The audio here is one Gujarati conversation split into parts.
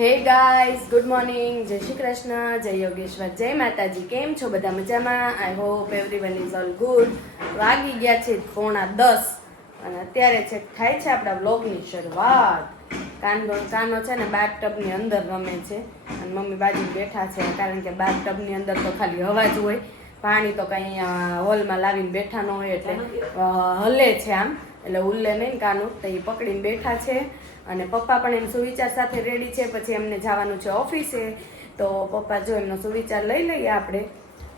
Hey guys good morning. જય શ્રી કૃષ્ણ. જય યોગેશ્વર. જય માતાજી. કેમ છો બધા મજામાં? I hope everyone is all good વાગી ગયા છે પોણા દસ. અને અત્યારે છે, થાય છે આપણા વ્લોગની શરૂઆત. કાનો કાનો છે ને બાર ટબની અંદર રમે છે. અને મમ્મી બાજુ બેઠા છે, કારણ કે બાર ટબની અંદર તો ખાલી હવા જ હોય. પાણી તો કંઈ હોલમાં લાવીને બેઠા ન હોય એટલે હલે છે આમ. એટલે ઉલ્લે નહીં કાનું તો એ પકડીને બેઠા છે. અને પપ્પા પણ એમ સુવિચાર સાથે રેડી છે. પછી એમને જવાનું છે ઓફિસે. તો પપ્પા જો એમનો સુવિચાર લઈ લઈએ આપણે.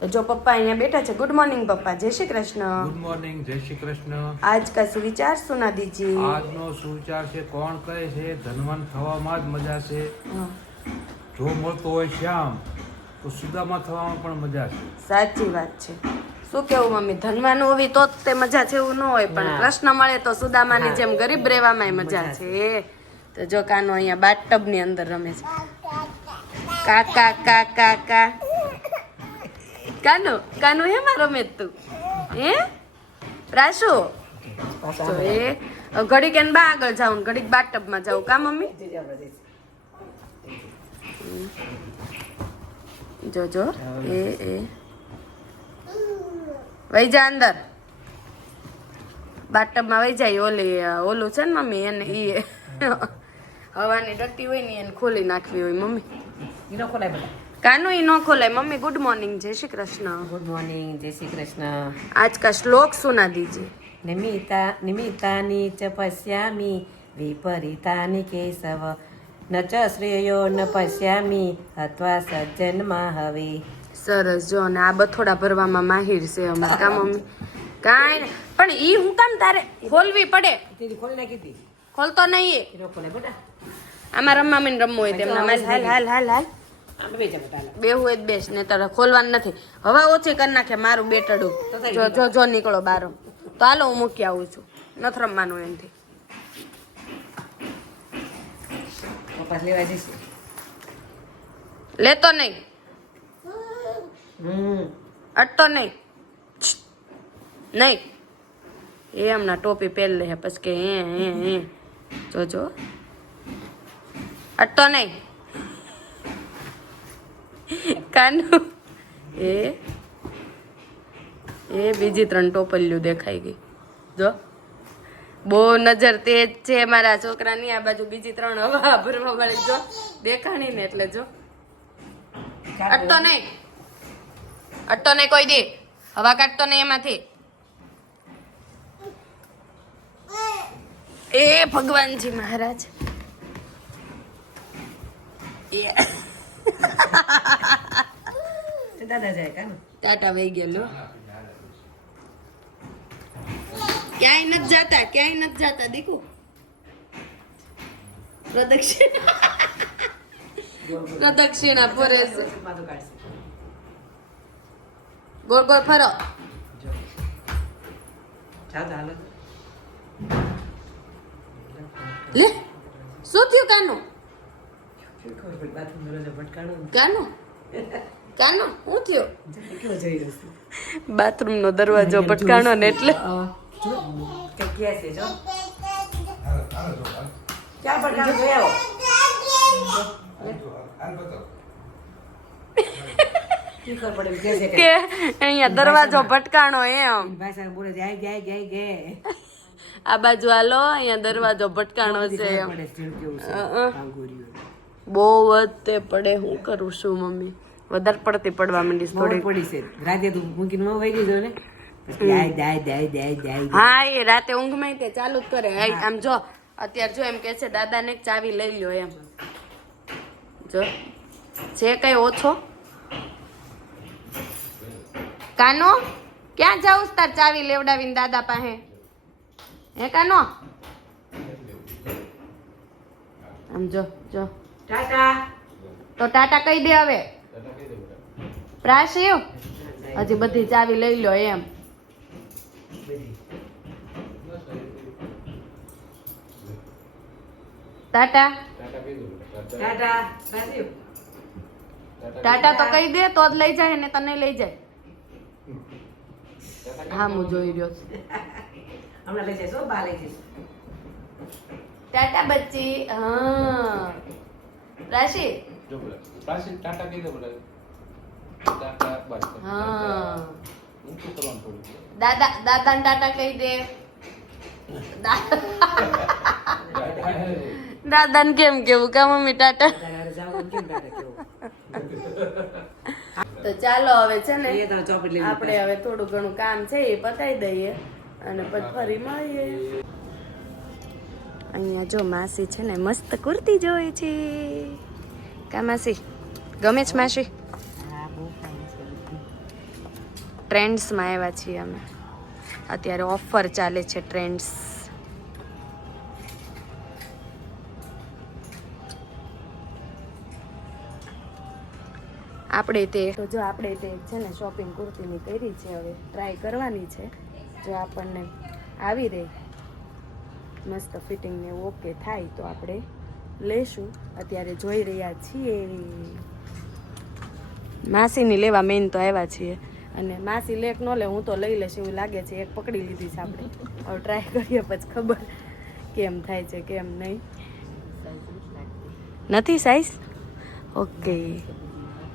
તો જો પપ્પા અહીંયા બેઠા છે. ગુડ મોર્નિંગ પપ્પા. જય શ્રી કૃષ્ણ. ગુડ મોર્નિંગ જય શ્રી કૃષ્ણ. આજ કા સુવિચાર સુના દીજી. આજનો સુવિચાર છે કોણ કહે છે? ધનવાન થવામાં જ મજા છે. જો મળતો હોય શ્યામ તો સુદામાં થવામાં પણ મજા છે. સાચી વાત છે. શું કેવું મમ્મી? ધનવાનું હોવી તો તે મજા છે એવું ન હોય પણ કૃષ્ણ મળે તો સુદામાની જેમ ગરીબ રહેવામાં મજા છે. તો જો કાનો અહીંયા બાથટબની અંદર રમે છે. કાકા કાકા કા. કાનો કાનો હેમાં રમે તું? હે? પ્રાશુ તો એ ઘડીક એને બા આગળ જાઉં ઘડીક બાથટબમાં જાઉં. કા મમ્મી? જો જો. એ એ. વહી જા અંદર. બાટમમાં વહી જાય ઓલી ઓલું છે ને મમ્મી એને ઈ હવાની ડટ્ટી હોય ને એને ખોલી નાખવી હોય મમ્મી. કાનું બધા? ઈ ન ખોલાય? મમ્મી ગુડ મોર્નિંગ જય શ્રી કૃષ્ણ. ગુડ મોર્નિંગ જય શ્રી કૃષ્ણ. આજ કા શ્લોક સુના દીજે. નિમિતા નિમિતાની ચ પશ્યામી વિપરીતાની કેશવ. ન ચ શ્રેયો ન પશ્યામી અથવા સજ્જનમાં હવે. સરસ. જો ને આ બથોડા ભરવામાં માહિર છે અમારે. કા મમ્મી? કાંઈ. પણ ઈ હું કામ તારે ખોલવી પડે? ખોલી નાખી ખોલતો નહીં આમાં રમવા મને રમવું હોય તેમના હાલ હાલ હાલ હાલ. બે હોય જ બેસ ને તારે ખોલવાનું નથી. હવા ઓછી કરી નાખે મારું બેટડું. જો જો જો નીકળો બારો તો હાલો હું મૂકી આવું છું. નથી રમવાનું જઈશું. લેતો નહીં. હમ અટતો નહીં. નહીં. એ હમણાં ટોપી પહેર લે પછી કે હે હે હે. જો જો અટતો નહીં. કાનુ. એ. એ બીજી ત્રણ ટોપલિયું દેખાઈ ગઈ. જો. બહુ નજર તેજ છે મારા છોકરાની. આ બાજુ બીજી ત્રણ હવા ભરવા વાળી જો. દેખાણી ને એટલે જો. અટતો નહીં. અટતો ને કોઈ દે. હવા કાઢતો નહીં એમાંથી. એ ભગવાનજી મહારાજ. ટાટા વહી ગયેલો. ક્યાંય નથી જાતા ક્યાંય નથી જાતા દીકુ. પ્રદક્ષિણા. પ્રદક્ષિણા કાઢશે ગોળ ગોળ ફરો લે શું થયું કાનું કાનું કાનું શું થયું કેવો જઈ રહ્યો છે બાથરૂમ નો દરવાજો ભટકાણો ને એટલે કઈ ગયા છે જો ક્યાં ભટકાણો આવો શું ખબર પડે એમ કહે છે કે અહીંયા દરવાજો ભટકાણો એમ. આ બાજુ હાલો અહીંયા દરવાજો ભટકાણો છે બહુ જ તે પડે હું કરું છું મમ્મી? વધારે પડતી પડવા માંડી થોડી પડી છે. રાતે તું મૂકીને વહી ગઈ ને? હા એ રાતે ઊંઘમાં તે ચાલુ જ કરે. આમ જો અત્યારે જો એમ કે છે દાદાને ચાવી લઈ લ્યો એમ. જો. છે કઈ ઓછો કાનો? ક્યાં જાઉં તાર ચાવી લેવડાવીને દાદા પાસે? હે કાનો? આમ જો જો. ટાટા. તો ટાટા કહી દે હવે. પ્રાશિવ હજી બધી ચાવી લઈ લો એમ. ટાટા? ટાટા ટાટા. તો કહી દે તો જ લઈ જાય ને તને લઈ જાય. હા હું જોઈ રહ્યો છું. હમણાં લઈ જઈશ બા લઈ જઈશ. ટાટા બચ્ચી હા. રાશિ? જો ટાટા કહી દે બોલા. ટાટા બસ. હા. ઊંચું કરવાનું થોડું દાદા દાદાને ટાટા કહી દે. દાદાને કેમ કેવું? કા મમ્મી ટાટા? તો ચાલો હવે છે ને આપણે હવે થોડું ઘણું કામ છે એ પતાવી દઈએ અને પછી ફરી મળીએ. અહીંયા જો માસી છે ને મસ્ત કુર્તી જોઈ છે. કા માસી? ગમે છે માસી. ટ્રેન્ડ્સમાં આવ્યા છીએ અમે. અત્યારે ઓફર ચાલે છે ટ્રેન્ડ્સ આપણે તે તો જો આપણે તે છે ને શોપિંગ કુર્તીની કરી છે હવે ટ્રાય કરવાની છે. જો આપણને આવી રહે, મસ્ત ફિટિંગ ને એવું ઓકે થાય તો આપણે લેશું. અત્યારે જોઈ રહ્યા છીએ. માસીની લેવા મેઇન તો આવ્યા છીએ. અને માસી લેક ન લે, હું તો લઈ લઈશ એવું લાગે છે. એક પકડી લીધી છે આપણે. હવે ટ્રાય કરીએ પછી ખબર કેમ થાય છે, કેમ નહીં. નથી સાઈઝ ઓકે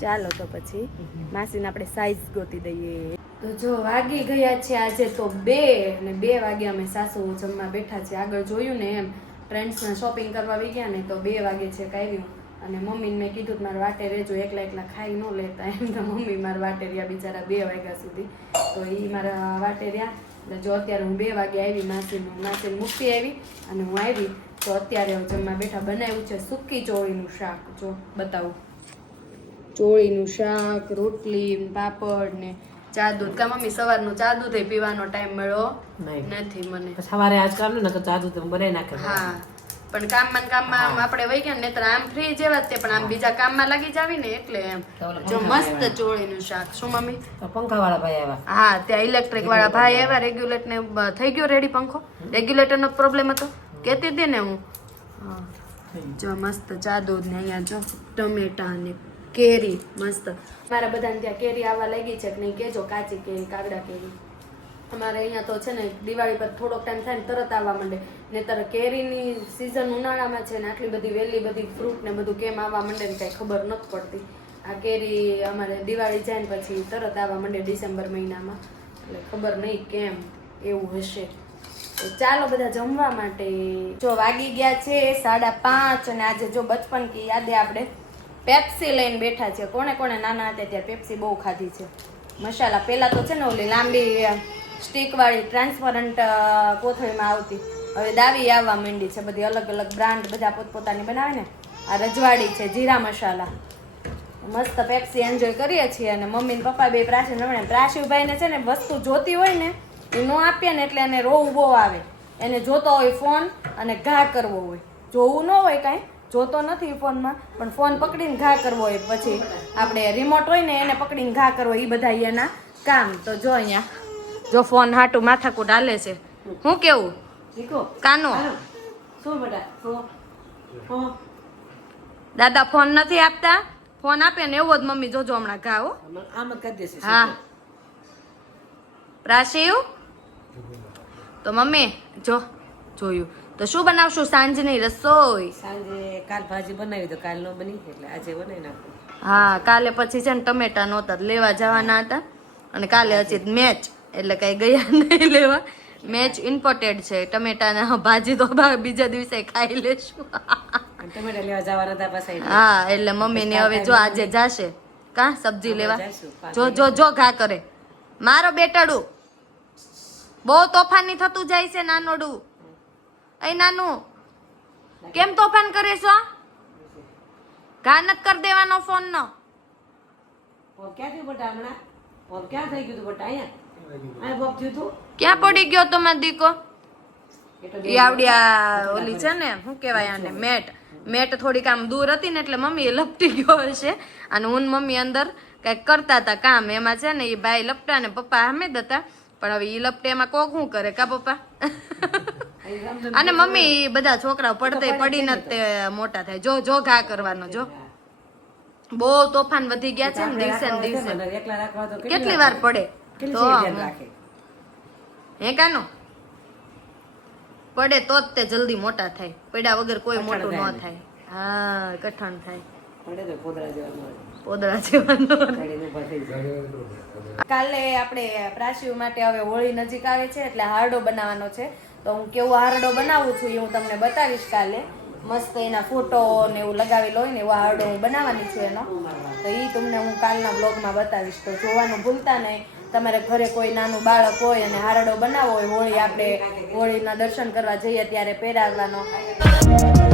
ચાલો તો પછી માસીને આપણે સાઈઝ ગોતી દઈએ. તો જો વાગી ગયા છે આજે તો બે અને બે વાગે અમે સાસુ જમવા બેઠા છે આગળ જોયું ને એમ ફ્રેન્ડ્સના શોપિંગ કરવા આવી ગયા ને તો બે વાગે છે આવ્યું. અને મમ્મીને મેં કીધું કે મારા વાટે રહેજો એકલા એકલા ખાઈ ન લેતા. એમ તો મમ્મી મારા વાટે રહ્યા બિચારા બે વાગ્યા સુધી. તો એ મારા વાટે રહ્યા. એટલે જો અત્યારે હું બે વાગે આવી માસીનું માસીને મૂકી આવી અને હું આવી. તો અત્યારે હું જમવા બેઠા બનાવ્યું છે સૂકી ચોળીનું શાક. જો બતાવું. ચોળીનું શાક રોટલી પાપડ ને ચા દૂધ. કા મમ્મી સવારનું ચા દૂધ પીવાનો ટાઈમ મળ્યો નથી મને. સવારે આજ કામ ને તો ચાદુ તો બનાવી નાખે હા પણ કામમાં કામમાં આપણે વહી ગયા ને આમ ફ્રી જેવા તે પણ આમ બીજા કામમાં લાગી જાવી ને એટલે એમ. જો મસ્ત ચોળીનું શાક. શું મમ્મી? પંખા વાળા ભાઈ આવ્યા. હા ત્યાં ઇલેક્ટ્રિક વાળા ભાઈ આવ્યા રેગ્યુલેટ ને થઈ ગયો રેડી પંખો? રેગ્યુલેટર નો પ્રોબ્લેમ હતો? કહેતી હતી ને હા. જો મસ્ત ચા દૂધ ને અહીંયા જો ટમેટા ને કેરી, મસ્ત. મારા બધાને ત્યાં કેરી આવવા લાગી છે કે નહીં કેજો કાચી કેરી, કાગડા કેરી. અમારે અહીંયા તો છે ને દિવાળી પર થોડોક ટાઈમ થાય ને તરત આવવા માંડે. નહીતર કેરીની સિઝન ઉનાળામાં છે ને આટલી બધી વહેલી બધી ફ્રૂટ ને બધું કેમ આવવા માંડે ને કાંઈ ખબર નથી પડતી. આ કેરી અમારે દિવાળી જાય ને પછી તરત આવવા માંડે ડિસેમ્બર મહિનામાં. એટલે ખબર નહીં કેમ એવું હશે. ચાલો બધા જમવા માટે. જો વાગી ગયા છે સાડા પાંચ અને આજે જો બચપન કી યાદે આપણે પેપ્સી લઈને બેઠા છે. કોણે કોણે નાના હતા ત્યારે પેપ્સી બહુ ખાધી છે. મસાલા પહેલાં તો છે ને ઓલી લાંબી સ્ટીકવાળી ટ્રાન્સપરન્ટ કોથળીમાં આવતી. હવે દાવી આવવા માંડી છે. બધી અલગ અલગ બ્રાન્ડ બધા પોતપોતાની બનાવે ને. આ રજવાડી છે, જીરા મસાલા. મસ્ત પેપ્સી એન્જોય કરીએ છીએ અને મમ્મી ને પપ્પા બે પ્રાચીન રમણે પ્રાચીભાઈને છે ને વસ્તુ જોતી હોય ને, એ ન આપીએ ને એટલે એને રોવું બહુ આવે. એને જોતો હોય ફોન અને ઘા કરવો હોય. જોવું ન હોય કાંઈ. જોતો નથી ફોનમાં પણ ફોન પકડીને ઘા કરવો હોય પછી આપણે રિમોટ હોય ને એને પકડીને ઘા કરવો એ બધા એના કામ. તો જો અહીંયા જો ફોન હાટું માથાકૂટ હાલે છે. હું કેવું? કાનો? શું દાદા ફોન નથી આપતા? ફોન આપે ને એવો જ મમ્મી જોજો હમણાં ઘા હો. હા. પ્રાશિવ? તો મમ્મી જો જોયું. તો શું બનાવશું? સાંજની રસોઈ. સાંજે કાલ ભાજી બનાવી તો કાલ નો બની એટલે આજે બનાવી નાખું. હા કાલે પછી છે ને ટમેટા નહોતા લેવા જવાના હતા. અને કાલે હજી મેચ એટલે કઈ ગયા નહીં લેવા. મેચ ઇમ્પોર્ટેડ છે ટમેટાના ભાજી તો બીજા દિવસે ખાઈ લેશું. ટમેટા લેવા જવાના હતા પાછા હા એટલે મમ્મીને હવે જો આજે જાશે. કા સબ્જી લેવા? જો જો જો ઘા કરે. મારો બેટાડું. બહુ તોફાની થતું જાય છે નાનોડું. એ નાનું. કેમ તોફાન કરે છો? ઘા નત કરી દેવાનો ફોન નો ક્યાં પડી ગયો તમારો દીકો? એ તો એ આવડી આ ઓલી છે ને શું કહેવાય આને મેટ. મેટ થોડીક આમ દૂર હતી ને એટલે મમ્મી એ લપટી ગયો હશે. અને હું મમ્મી અંદર કંઈક કરતા હતા કામ. એમાં છે ને એ ભાઈ લપટા ને પપ્પા જ હતા. પણ હવે એ લપટે એમાં કોક શું કરે કા પપ્પા? અને મમ્મી બધા છોકરાઓ પડતે પડીને જ તે મોટા થાય. જો જો ઘા કરવાનો જો. બહુ તોફાન વધી ગયા છે ને દિવસે ને દિવસે. મને એકલા રાખવા તો કેટલી વાર પડે? તો હે કાનો? પડે તો જ તે જલ્દી મોટા થાય. પડ્યા વગર કોઈ મોટું ન થાય હા કઠણ થાય. પડે પોદળા જેવાનું કાલે આપણે પ્રાશિવ માટે હવે હોળી નજીક આવે છે એટલે હારડો બનાવવાનો છે. તો હું કેવો હારડો બનાવું છું એ હું તમને બતાવીશ કાલે. મસ્ત એના ફોટો ને એવું લગાવેલો હોય ને એવો હારડો હું બનાવવાની છું એનો. તો એ તમને હું કાલના બ્લોગમાં બતાવીશ. તો જોવાનું ભૂલતા નહીં. તમારે ઘરે કોઈ નાનું બાળક હોય અને હારડો બનાવવો હોય, હોળી આપણે હોળીના દર્શન કરવા જઈએ ત્યારે પહેરાવવાનો.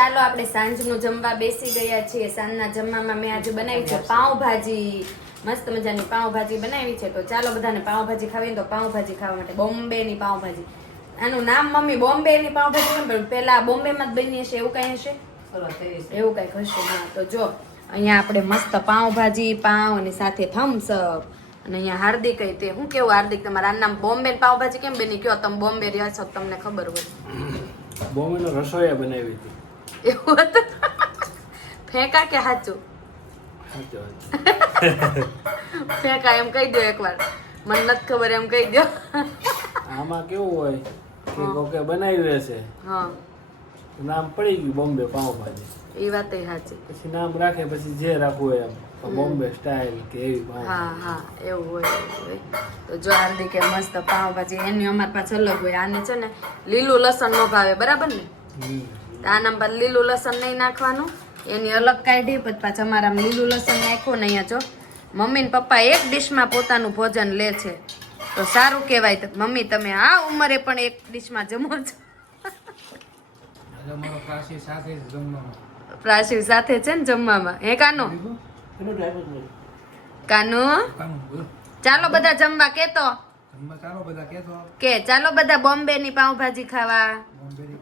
ચાલો આપણે સાંજનું જમવા બેસી ગયા છીએ. સાંજના જમવામાં મેં આજે બનાવી છે પાઉંભાજી. મસ્ત મજાની પાઉંભાજી બનાવી છે. તો ચાલો બધાને પાઉંભાજી ખાવી તો પાઉંભાજી ખાવા માટે બોમ્બેની પાઉંભાજી. આનું નામ મમ્મી બોમ્બેની પાઉંભાજી પણ પહેલાં બોમ્બેમાં જ બની હશે એવું કઈ હશે? એવું કાંઈક હશે, હા. તો જો, અહીંયા આપણે મસ્ત પાઉંભાજી, પાઉં અને સાથે થમ્સ અપ અને અહીંયા હાર્દિક તે, હું કેવું હાર્દિક, તમારા નામ બોમ્બે પાઉંભાજી કેમ બની? કયો તમે બોમ્બે રહ્યા છો તમને ખબર હોય. બોમ્બેનો રસોઈયા બનાવી હતી. એવું હતું. ફેંકા કે સાચું. ફેંકા એમ કહી દો એકવાર. મને નથી ખબર એમ કહી દો આમાં કેવું હોય કે કોકે બનાવી રહેશે. હા. નામ પડી ગયું બોમ્બે પાવભાજી એ વાત સાચી પછી નામ રાખે પછી જે રાખવું હોય એમ. બોમ્બે સ્ટાઇલ કે એવી હા હા એવું હોય તો જો હાર્દિકે મસ્ત પાવભાજી એની અમારી પાસે અલગ હોય. આને છે ને લીલું લસણ નો ભાવે બરાબર ને. આના પર લીલું લસણ નહીં નાખવાનું. એની અલગ કાઢી પછી પાછા અમારા લીલું લસણ નાખો ને અહીંયા જો. મમ્મી ને પપ્પા એક ડીશમાં પોતાનું ભોજન લે છે. તો સારું કહેવાય મમ્મી તમે આ ઉંમરે પણ એક ડીશમાં જમો છો. આજે સાથે જ પ્રાશિવ સાથે છે ને જમવામાં. હે કાનો? કાનો? ચાલો બધા જમવા કેતો? જમવા ચાલો બધા કહેતો કે ચાલો બધા બોમ્બે ની પાઉંભાજી ખાવા. બોમ્બેની પાવભાજી ખાવા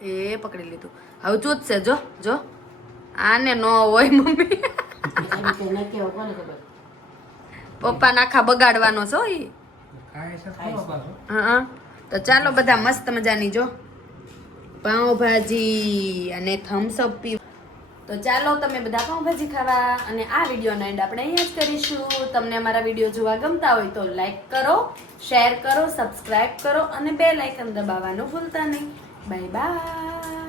એ પકડી લીધું. હવે ચૂતશે જો જો. આને ન હોય મમ્મી. પપ્પા નાખા બગાડવાનો છો ઈ? હા તો ચાલો બધા મસ્ત મજાની જો. પાઉંભાજી અને થમ્સઅપ પી તો ચાલો તમે બધા પાઉંભાજી ખાવા અને આ વિડીયોનો એન્ડ આપણે અહીંયા જ કરીશું. તમને અમારા વીડિયો જોવા ગમતા હોય તો લાઈક કરો શેર કરો સબસ્ક્રાઈબ કરો અને બે લાઇકન દબાવવાનું ભૂલતા નહીં. Bye-bye!